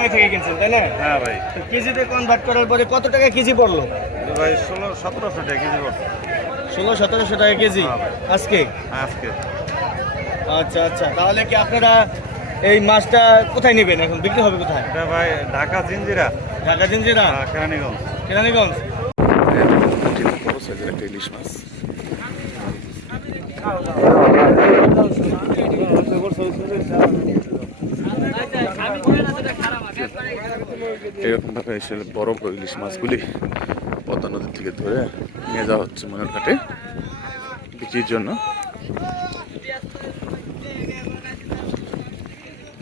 নিলামে থেকে কিনছেন তাই না? হ্যাঁ ভাই। তো কেজিতে কনভার্ট করার পরে কত টাকা কেজি পড়ল? ভাই ষোলো সতেরোশো টাকা কেজি পড়ল। ষোলো সতেরোশো টাকা কেজি হ্যাঁ। আজকে? আজকে। আচ্ছা আচ্ছা। তাহলে কি আপনারা এই মাছটা কোথায় নেবেন এখন? বিক্রি হবে কোথায়? এটা ভাই ঢাকা জিঞ্জিরা ঢাকা জিনজিরা? আহ, কেরানীগঞ্জ। কেরানীগঞ্জ। ইলিশ মাছ। এরকম ভাবে এসে বড় বড় ইলিশ মাছগুলি পদ্মা নদীর থেকে ধরে নিয়ে যাওয়া হচ্ছে মনের ঘাটে বিক্রির জন্য।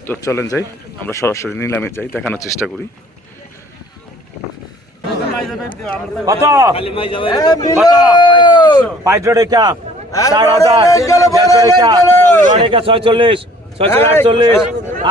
তো চলেন যাই আমরা সরাসরি নিলামে যাই দেখানোর চেষ্টা করি। ছয়চল্লিশ আটচল্লিশ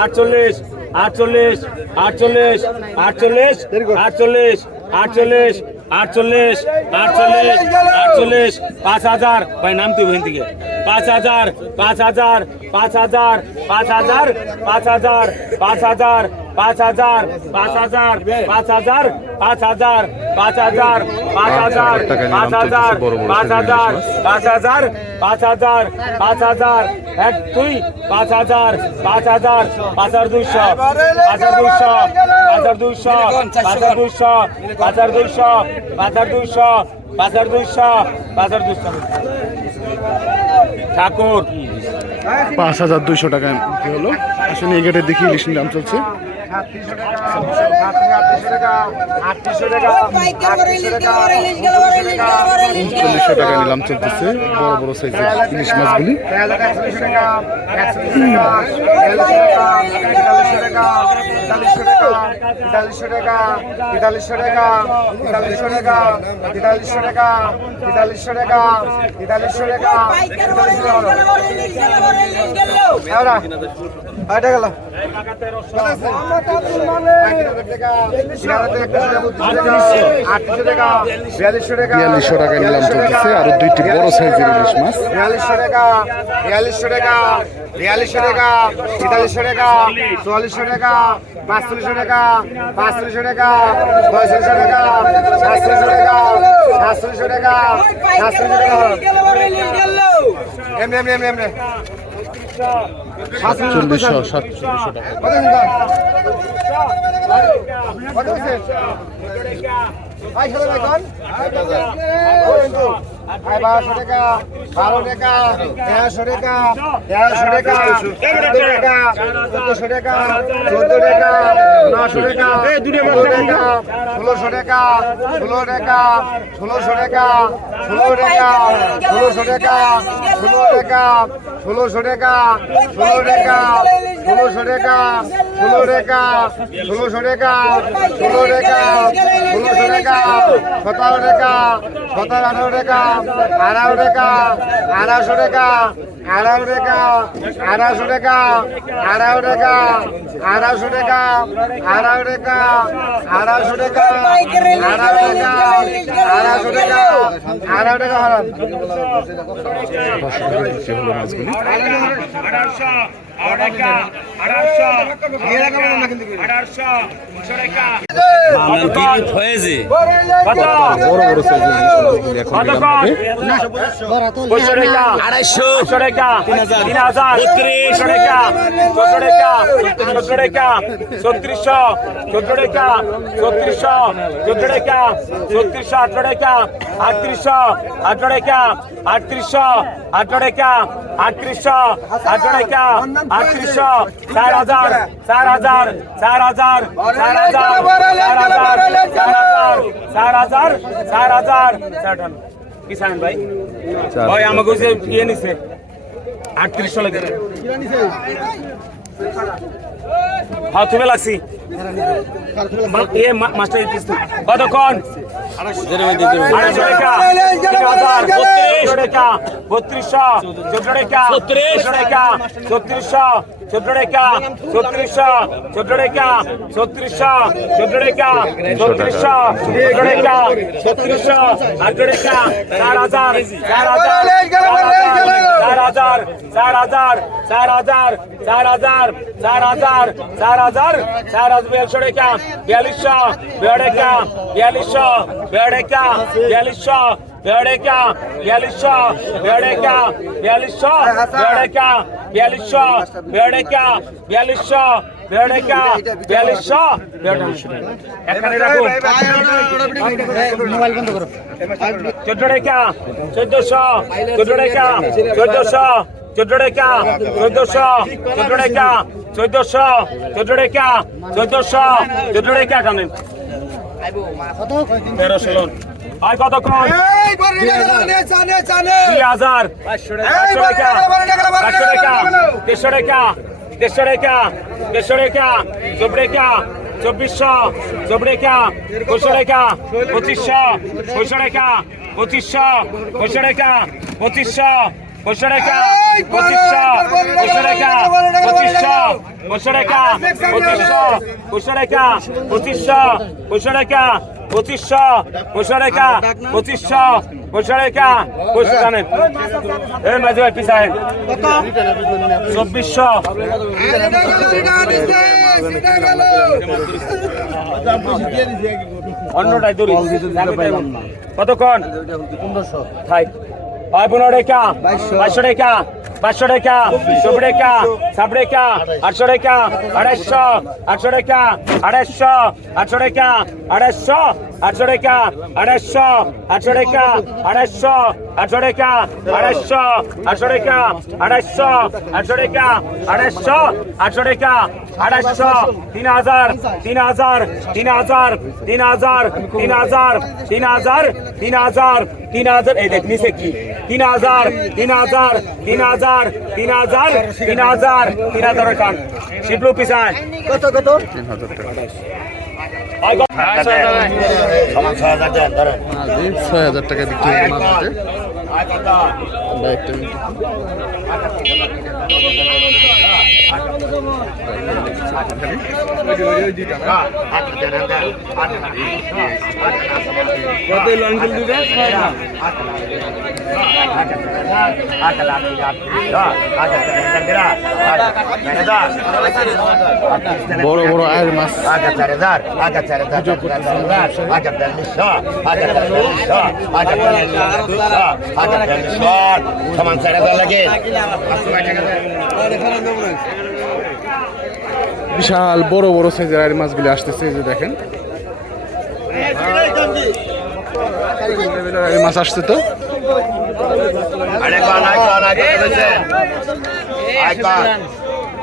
আটচল্লিশ আটচল্লিশ আটচল্লিশ আটচল্লিশ আটচল্লিশ আটচল্লিশ আটচল্লিশ আটচল্লিশ আটচল্লিশ পাঁচ হাজার। ভাই নাম তুই থেকে পাঁচ হাজার পাঁচ হাজার পাঁচ হাজার পাঁচ হাজার পাঁচ হাজার পাঁচ হাজার পাঁচ হাজার পাঁচ হাজার পাঁচ হাজার পাঁচ হাজার পাঁচ হাজার পাঁচ হাজার পাঁচ হাজার পাঁচ হাজার পাঁচ হাজার পাঁচ হাজার পাঁচ হাজার এক দুই পাঁচ হাজার পাঁচ হাজার পাঁচ হাজার দুইশো পাঁচ হাজার দুইশো পাঁচ হাজার দুইশো পাঁচ হাজার দুইশো পাঁচ হাজার দুইশো পাঁচ হাজার দুইশো পাঁচ হাজার দুইশো পাঁচ হাজার দুইশো ঠাকুর। পাঁচ হাজার দুইশো টাকা বিক্রি হলো। আসলে এই গেটে দেখি ইলিশ দাম চলছে। চল্লিশশো টাকা নিলাম চলতেছে। বড় বড় সাইজের ইলিশ মাছগুলি। তেতাল্লিশশো টাকা তেতাল্লিশশো টাকা তেতাল্লিশশো টাকা তেতাল্লিশশো টাকা তেতাল্লিশশো টাকা তেতাল্লিশশো টাকা বিয়াল্লিশশো টাকা নিলাম চলতেছে আরও দুইটি বড় সাইজের ইলিশ মাছ। বিয়াল্লিশশো টাকা বিয়াল্লিশশো টাকা বিয়াল্লিশশো টাকা তেতাল্লিশশো টাকা, চুয়াল্লিশশো টাকা, পাঁচচল্লিশশো টাকা পাঁচচল্লিশশো টাকা পঁয়তাল্লিশশো টাকা, সাতচল্লিশশো টাকা সাতচল্লিশশো টাকা সাতচল্লিশশো টাকা এমনি এমনি এমনি এমনি। চল্লিশশো সাতচল্লিশশো টাকা। কত হয়েছে বারোশো টাকা, বারো টাকা, তেরোশো টাকা তেরোশো টাকা, চোদ্দ টাকা চোদ্দশো টাকা, চোদ্দ টাকা, নশো টাকা, ষোলো টাকা, ষোলোশো টাকা, ষোলো টাকা, ষোলোশো টাকা, ষোলো টাকা, ষোলোশো টাকা ষোলো টাকা, ষোলোশো টাকা ষোলো টাকা, ষোলোশো টাকা ষোলো টাকা, ষোলোশো টাকা ষোলো টাকা, ষোলোশো টাকা, সতেরো টাকা, সতেরো আঠারো টাকা আড়াইশো টাকা আড়াইশো টাকা আড়াইশো টাকা আড়াইশো টাকা আড়াইশো টাকা আড়াইশো টাকা আড়াইশো টাকা আড়াইশো টাকা আড়াইশো টাকা আড়াইশো টাকা আড়াইশো টাকা হারান আড়াইশো তিন হাজার বত্রিশ চোদ্দ টাকা চোদ্দ টাকা ছত্রিশশো চোদ্দ টাকা ছত্রিশশো চোদ্দ টাকা ছত্রিশশো আঠারো টাকা আটত্রিশশো আঠারো টাকা আটত্রিশশো টাকা আটত্রিশশো টাকা আটত্রিশশো চার হাজার চার হাজার চার হাজার চার হাজার চার হাজার চার হাজার চার হাজার চার হাজার। কি ভাই? ওই আমাকে ইয়ে নিছে। আটত্রিশশো লাগে হ্যাঁ তুমি লাগছি। এ মাস্টার কতক্ষণ? বত্রিশশো টাকা। বত্রিশশো। চোদ্দ টাকা। ছত্রিশশো চোদ্দ টাকা চৌত্রিশশো চোদ্দ টাকা চৌত্রিশশো চোদ্দ টাকা চৌত্রিশশো চোদ্দ টাকা ছত্রিশশো আট টাকা চার হাজার চার হাজার চার হাজার চার হাজার চার হাজার চার হাজার চার হাজার চার হাজার বিয়াল্লিশশো টাকা বিয়াল্লিশশো বেড়েকা বিয়াল্লিশশো বেড়েকা বিয়াল্লিশশো বেড়েকা বিয়াল্লিশশো বেড়েকা বিয়াল্লিশশো বেড়েকা বিয়াল্লিশশো বেড়েকা বিয়াল্লিশশো বেড়েকা বিয়াল্লিশশো এখানে রাখুন চোদ্দ টাকা চোদ্দশো চোদ্দ টাকা চোদ্দশো চোদ্দ টাকা চোদ্দশো চোদ্দ টাকা চোদ্দশো চোদ্দ টাকা চোদ্দশো চোদ্দ টাকা টানেন তেরো ষোলো আর কতক্ষণ দুই হাজার। পাঁচশো টাকা। পাঁচশো টাকা। দেড়শো টাকা। দেড়শো টাকা। দেড়শো টাকা। চব্বিশ টাকা। চব্বিশশো। চব্বিশ টাকা। পঁচিশশো টাকা। পঁচিশশো। পঁচিশশো। টাকা পঁচিশশো। পঁচিশশো টাকা পঁচিশশো। পঁচিশশো টাকা পঁচিশশো পঁচিশশো টাকা পঁচিশশো পঁচিশশো টাকা পঁচিশশো পঁচিশশো টাকা পঁচিশশো পঁচিশশো টাকা পঁচিশশো পঁচিশশো টাকা পঁচিশশো পঁচিশশো টাকা পঁচিশশো জানেন? এই মাঝে ভাই পিসায় চব্বিশশো। অন্যটাই দূরি কতক্ষণ? থাই। আয় পনেরো টাকা। বাইশশো। টাকা পাঁচশো টাকা। চব্বিশ টাকা। সাত টাকা আটশো টাকা। আড়াইশো আটশো টাকা আড়াইশো আটশো টাকা আড়াইশো আটশো টাকা আড়াইশো আটশো টাকা আড়াইশো আটশো টাকা আড়াইশো আটশো টাকা আড়াইশো আটশো টাকা আড়াইশো আটশো টাকা আড়াইশো তিন হাজার তিন হাজার তিন হাজার তিন হাজার তিন হাজার তিন হাজার তিন হাজার তিন হাজার এই দেখ নিচে কি তিন হাজার তিন হাজার তিন হাজার তিন হাজার তিন হাজার তিন হাজার টান শিবলু পিসায় কত কত তিন হাজার টাকা আচ্ছা, আচ্ছা, আচ্ছা। ছয় হাজার টাকা বড় বড় আয়ের মাছ। হাজার আগাচারে আগাচারে বিশাল বড় বড় সাইজের আর মাছগুলি আসতেছে যে দেখেন। মাছ আসছে তো। Icon icon icon icon.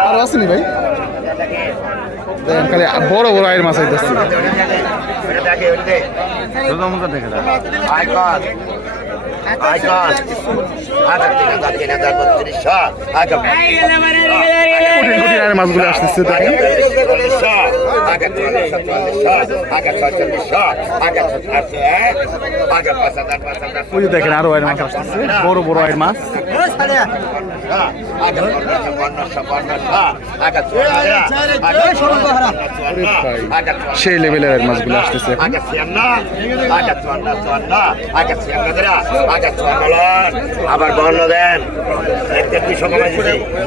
আর আসেনি ভাই? দেখেন খালি বড় বড় আয়ের মাছ আইতেছে আইকন আইকন হাজার তিন হাজার তিন হাজার বত্রিশশো আইকন কঠিন কঠিন আয়ের মাছগুলো আসতেছে দেখেন চল্লিশশো আগে চল্লিশশো চল্লিশশো আগে ছয়চল্লিশশো আগে আটশো এক আগে পাঁচ হাজার পাঁচ হাজার ওই যে দেখেন আরও আয়ের মাছ আসতেছে বড় বড় আয়ের মাছ আগে পনেরোশো পনেরোশো পনেরোশো আগে চুয়ান্ন আগে চুয়ান্ন আগে সেই লেভেলের আয়ের মাছগুলো আসতেছে এখন আগে ছিয়ান্ন আগে চুয়ান্ন চুয়ান্ন আগে ছিয়ান্ন আবার বাহান্ন দেন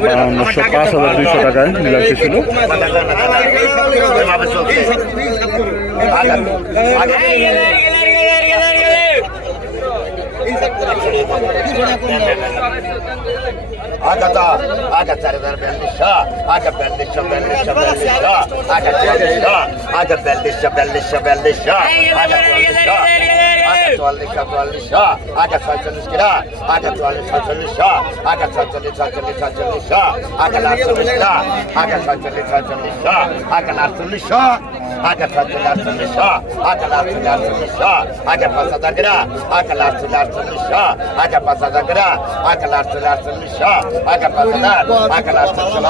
বাহান্নশো পাঁচ হাজার দুইশো টাকায় মিলাতে ছিল ಆಗತ್ತಾ ಆಗ ತೆರೆದರ ಬೆಲ್ಲಿಶ ಆಗ ಬೆಲ್ಲಿಶ ಬೆಲ್ಲಿಶ ಬೆಲ್ಲಿಶ ಆಗ ತೆರೆದ ಆಗ ಬೆಲ್ಲಿಶ ಬೆಲ್ಲಿಶ ಬೆಲ್ಲಿಶ ಆಗ ಬೆಲ್ಲಿಶ আগা চুয়াল্লিশশো চুয়াল্লিশশো আগে ছয়চল্লিশ কিরা আগে চুয়াল্লিশ ছয়চল্লিশশো আগে ছয়চল্লিশ ছয়চল্লিশ ছয়চল্লিশশো আগে আটচল্লিশ কিরা আগে ছয়চল্লিশ ছয়চল্লিশশো আগে আটচল্লিশশো আগে ছয়চল্লিশ আটচল্লিশশো আগে আটচল্লিশ আটচল্লিশশো আগে পাঁচ হাজার কিরা আগে আটচল্লিশ আটচল্লিশশো আগে পাঁচ হাজার কিরা আগে আটচল্লিশ আটচল্লিশশো আগে পাঁচ হাজার আগে আটচল্লিশ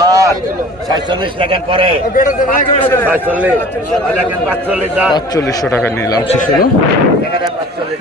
ছয়চল্লিশ লেখেন পরে ছয়চল্লিশ পাঁচচল্লিশ পাঁচচল্লিশশো টাকা নিলাম এখানে পাঁচচল্লিশ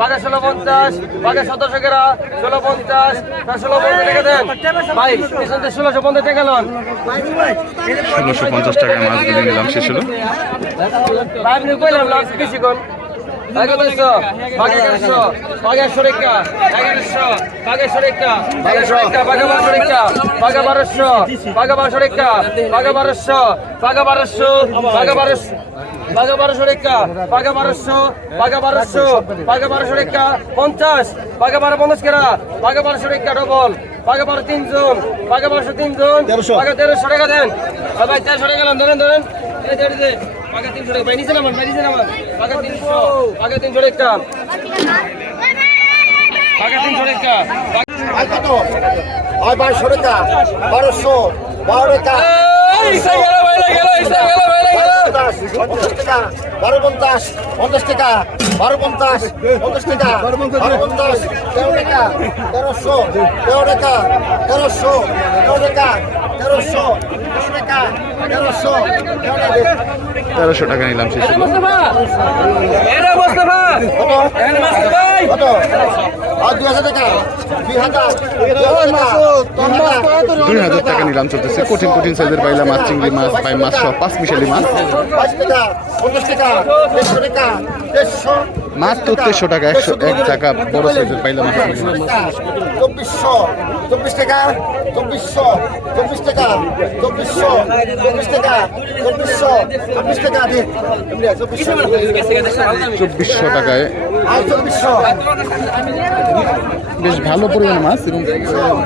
বাঘা ষোলো পঞ্চাশ বাজে সতেরোশো গেরা ষোলো পঞ্চাশ ষোলো পঞ্চাশ টাকা দেন। ভাই পিছন থেকে ষোলোশো পঞ্চাশ টাকা লোন। ষোলোশো পঞ্চাশ টাকায় মাছগুলি নিলাম শেষ হলো। ভাই আপনি কইলাম লাভ বেশি কোন এগারোশো বাঘা এগারোশো বাঘা একশো রেখা এগারোশো বাঘা একশো রেখা এগারোশো রেখা বাঘা বারোশো রেখা বাঘা বারোশো বাঘা বারোশো রেখা বাঘা বারোশো বাঘা বারোশো বাঘা বারোশো বাঘা বারোশো রেখা বাঘা বারোশো বাঘা বারোশো বাঘা বারোশো রেখা পঞ্চাশ বাঘা বারো পঞ্চাশ কেরা বাঘা বারোশো রেখা ডবল বাঘা বারো তিনজন বাঘা বারোশো তিনজন বাঘা তেরোশো টাকা দেন ভাই তেরোশো টাকা গেলাম ধরেন ধরেন বাঘা তিনশো টাকা নিচে নামান নিচে নামান বাঘা তিনশো বাঘা তিনশো টাকা। বাঘা তিনশো টাকা। কত? আর বারোশো টাকা বারোশো বারো টাকা বারো পঞ্চাশ পঞ্চাশ টাকা বারো পঞ্চাশ পঞ্চাশ টাকা বারো পঞ্চাশ তেরো টাকা তেরোশো তেরো টাকা তেরোশো তেরো টাকা তেরোশো তেরোশো টাকা নিলাম শেষ দুই হাজার টাকা। নিলাম চলতেছে। কঠিন কঠিন সাইজের বাইলা মাছ চিংড়ি মাছ পাই মাছ সহ পাঁচ মিশালি মাছ। টাকা টাকা মাত্র তেরোশো টাকা একশো এক টাকা বড় সাইজের পাইলা মাছ চিংড়ি চব্বিশশো চব্বিশ টাকা চব্বিশশো চব্বিশ টাকা চব্বিশশো চব্বিশ টাকা চব্বিশশো চব্বিশ টাকা চব্বিশশো। চব্বিশশো টাকায়। আর চব্বিশশো। বেশ ভালো পরিমাণে মাছ এবং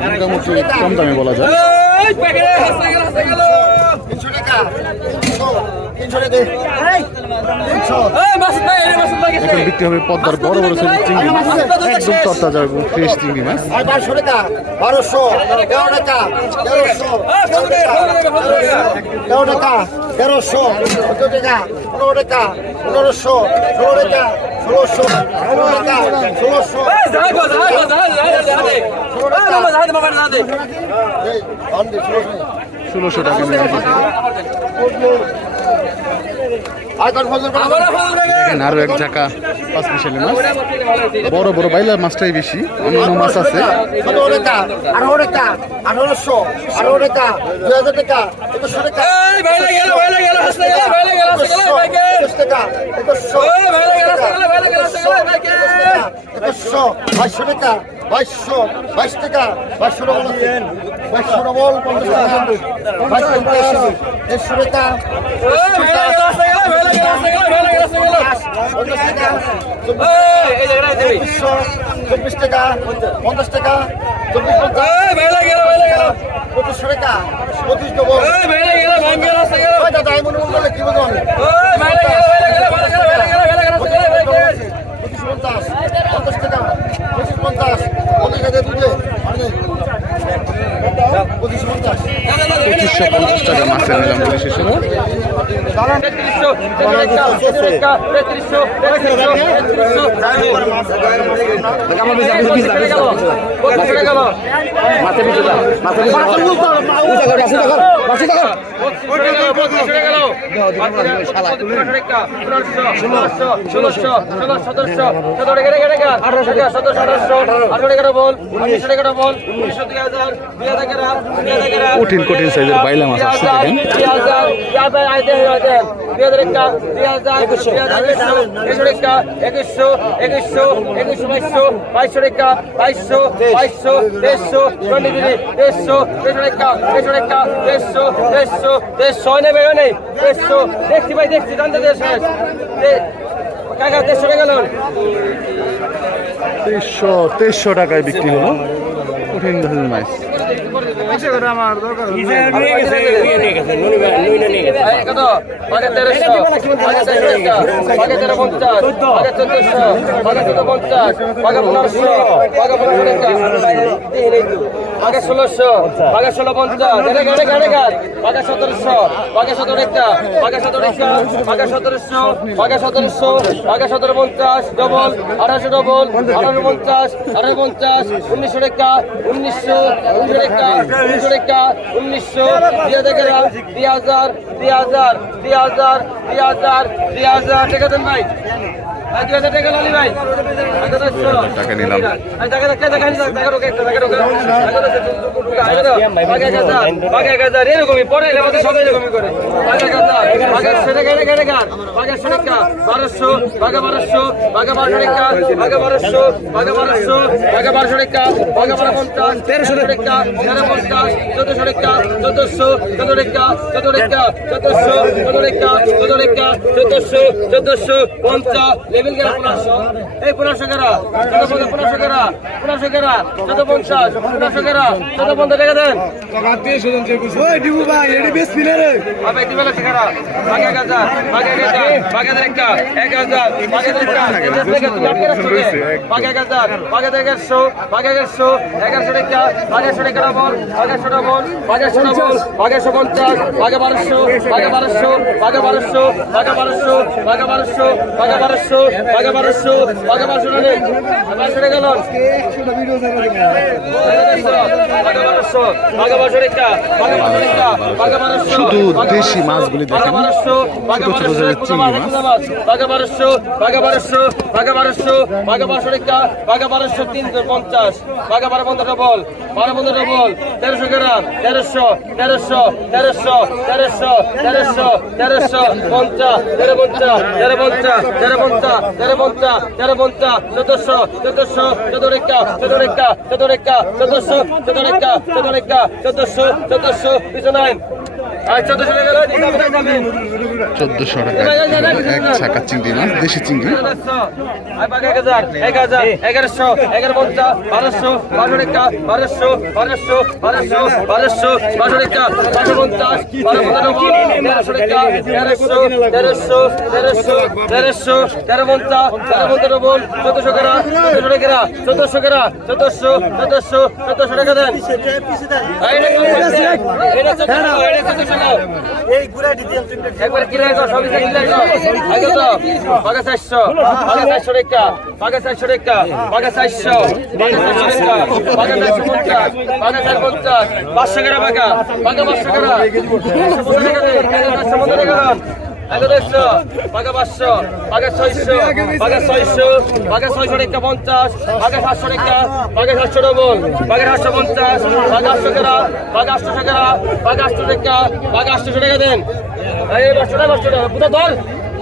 মোটামুটি কম দামে বলা যায়। এখন বিক্রি হবে পদ্মার বড় বড় সাইজের চিংড়ি মাছ। একদম তরতাজা এবং ফ্রেশ চিংড়ি মাছ। আর বারোশো টাকা বারোশো তেরো টাকা তেরোশো তেরো টাকা তেরোশো চোদ্দ টাকা পনেরো টাকা পনেরোশো ষোলো টাকা ষোলোশো ষোলো টাকা ষোলোশো এই, অন দে, ষোলোশো। ষোলোশো টাকা। দেখেন আরও এক জায়গা পাঁচ মিশালি মাছ। বড় বড় বাইলা মাছটাই বেশি। অন্যান্য মাছ আছে। টাকা বাইশশো বাইশ টাকা বাইশশো ডবল বাইশশো ডবল পঞ্চাশ টাকা বাইশ পঞ্চাশ দেড়শো টাকা। চব্বিশ টাকা। পঞ্চাশ টাকা। চব্বিশ পঁচিশশো টাকা। পঁচিশ ডবল। দাদা আমি মনে মনে কি পঁচিশ পঞ্চাশ পঞ্চাশ টাকা পঁচিশ পঞ্চাশ পঁচিশ হাজার দুধে পঞ্চাশ পঁচিশশো পঞ্চাশ টাকা মাছের নিলাম বলে শেষ হলো। তেত্রিশশো তেত্রিশশো তেত্রিশশো তেত্রিশশো কঠিন কঠিন সাইজের বাইলা মাছ আসছে দেখেন। একুশশো একুশশো তেইশশো টাকায় বিক্রি হলো। উঠে নিতে মাছ। আগে ষোলোশো আগে ষোলো পঞ্চাশ আগে সতেরোশো আগে সতেরো একটা আগে সতেরোশো আগে সতেরোশো আগে সতেরোশো আগে সতেরো পঞ্চাশ ডবল আঠারোশো ডবল আঠারো পঞ্চাশ আঠারো পঞ্চাশ উনিশশো টাকা উনিশশো উনিশশো টাকা উনিশশো উনিশশো দুই হাজার দুই হাজার দুই হাজার দুই হাজার দুই হাজার দুই হাজার টাকা দেন ভাই টাকা নিলাম। বারোশো বাঘা বারোশো বাঘা বারোশো টাকা বাঘা বারোশো বাঘা বারোশো বাঘা বারোশো টাকা তেরো পঞ্চাশ চোদ্দশো টাকা চোদ্দশো চোদ্দ টাকা চোদ্দ টাকা চোদ্দশো চোদ্দ টাকা চোদ্দ টাকা চোদ্দশো পঞ্চাশ বিল গেল পনেরোশো। এই পনেরোশো গেরা চোদ্দ পনেরোশো গেরা পনেরোশো গেরা চোদ্দ পঞ্চাশ পনেরোশো গেরা চোদ্দ পঞ্চাশ টাকা দেন বারোশো পঞ্চাশ বাঘে বারোশো বাঘে বারোশো বাঘে বারোশো বাঘে বারোশো বাঘে বারোশো বাঘে বারোশো আগে বারোশো আগে বারোশো টাকা বারোশো টাকা লোন শুধু দেশি মাছগুলি দেখেন ছোট ছোট চিংড়ি মাছ তিনশো পঞ্চাশ বাঘা বারো পনেরো বল বারো পনেরো বল তেরোশো গ্রাম তেরোশো তেরোশো তেরোশো তেরোশো তেরোশো তেরোশো পঞ্চাশ তেরো পঞ্চাশ তেরো পঞ্চাশ তেরো পঞ্চাশ তেরো পঞ্চা তেরো পঞ্চা চোদ্দশো চোদ্দশো চতুরেকা চতুরেকা চতুরেকা চোদ্দশো চতুরেকা চতুরেকা চোদ্দশো চোদ্দশো পিছু নাইন চোদ্দশো টাকা টাকা এক ছাকা চিংড়ি মাছ, দেশি চিংড়ি। এগারো পঞ্চাশ বারোশো বারো রেখা বারোশো বারোশো বারোশো বারোশো বারো রেখা বারো পঞ্চাশ বারো তেরোশো রেখা তেরোশো তেরোশো তেরোশো তেরোশো তেরো পঞ্চাশ তেরো পনেরো বল চোদ্দশো কেরা চোদ্দশো টাকা চোদ্দশো কেরা চোদ্দশো চোদ্দশো চোদ্দশো টাকা দেন এই গুড়াটি দিয়ে একবার কিনে যাও, সবই কিনে যাও। আগে তো পাগা 400 পাগা 400 টাকা পাগা 400 টাকা পাগা 400 পাগা 400 টাকা পাগা 400 টাকা পাগা 450 500 টাকা পাগা পাগা 500 টাকা 500 টাকা 500 টাকা দেড়শো পাকা পাঁচশো পাকা ছয়শো পাকা ছয়শো পাকা ছয়শো রেখা পঞ্চাশ পাকা সাতশো রেখা পাকা সাতশো ডবল পাকা সাতশো পঞ্চাশ পাকা আটশো টাকা পাকা আটশো টাকা পাকা আটশো টাকা টাকা দেন। এই, পাঁচশো টাকা পাঁচশো টাকা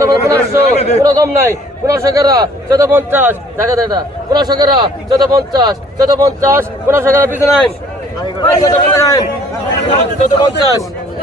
চোদ্দ পনেরোশো কোনো কম নাই। পনেরোশো কেরা চোদ্দ পঞ্চাশ। দেখা যায় এটা। পনেরোশো কেরা চোদ্দ পঞ্চাশ। চোদ্দ পঞ্চাশ পনেরোশো কেরা পিছনে আইন চোদ্দ পঞ্চাশ।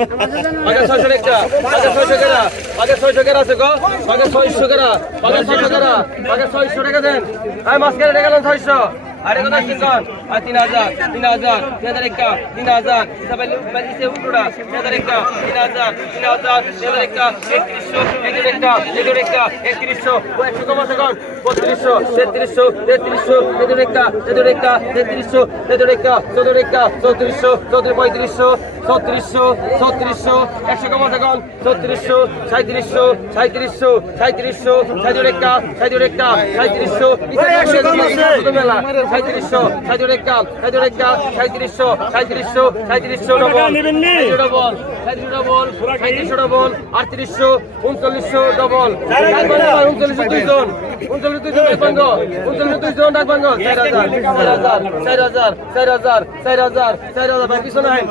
আগে ছয়শো টাকা আগে ছয়শো কেরা আগে ছয়শো কেরা আছে গো? আগে ছয়শো কেরা আগে ছয়শো কেরা আগে ছয়শো টাকা দেন। আমি মাঝখানে কেটে গেলাম ছয়শো। আরে কথা শিখন আর তিন হাজার তিন হাজার তিন হাজার একটা তিন হাজার ইসে উল্টোটা তিন হাজার একটা তিন হাজার তিন হাজার তিন হাজার একটা একত্রিশশো একজন একটা একজন একটা একত্রিশশো একশো কম আছে বত্রিশশো তেত্রিশশো তেত্রিশশো তেতুর একটা তেতুর একটা তেত্রিশশো তেতুর একটা একটা চৌত্রিশশো চৌত্রিশ পঁয়ত্রিশশো ছত্রিশশো ছত্রিশশো একশো কম আছে কন ছত্রিশশো সাঁত্রিশশো সাঁত্রিশশো সাঁত্রিশশো সাঁত্রিশ একটা সাঁত্রিশ একটা সাঁত্রিশশো মেলা সাঁত্রিশশো সাঁত্রিশ একটা সাঁত্রিশ একটা সাঁত্রিশশো সাঁত্রিশশো সাঁত্রিশশো ডবল ডবল সাঁত্রিশ ডবল সাঁত্রিশশো ডবল আটত্রিশশো উনচল্লিশশো ডবল উনচল্লিশশো দুইজন উনচল্লিশ দুইজন ডাকবাঙ্গ উনচল্লিশ দুইজন ডাকবাঙ্গ চার হাজার চার হাজার চার হাজার চার হাজার চার হাজার ভাই পিছনে আইন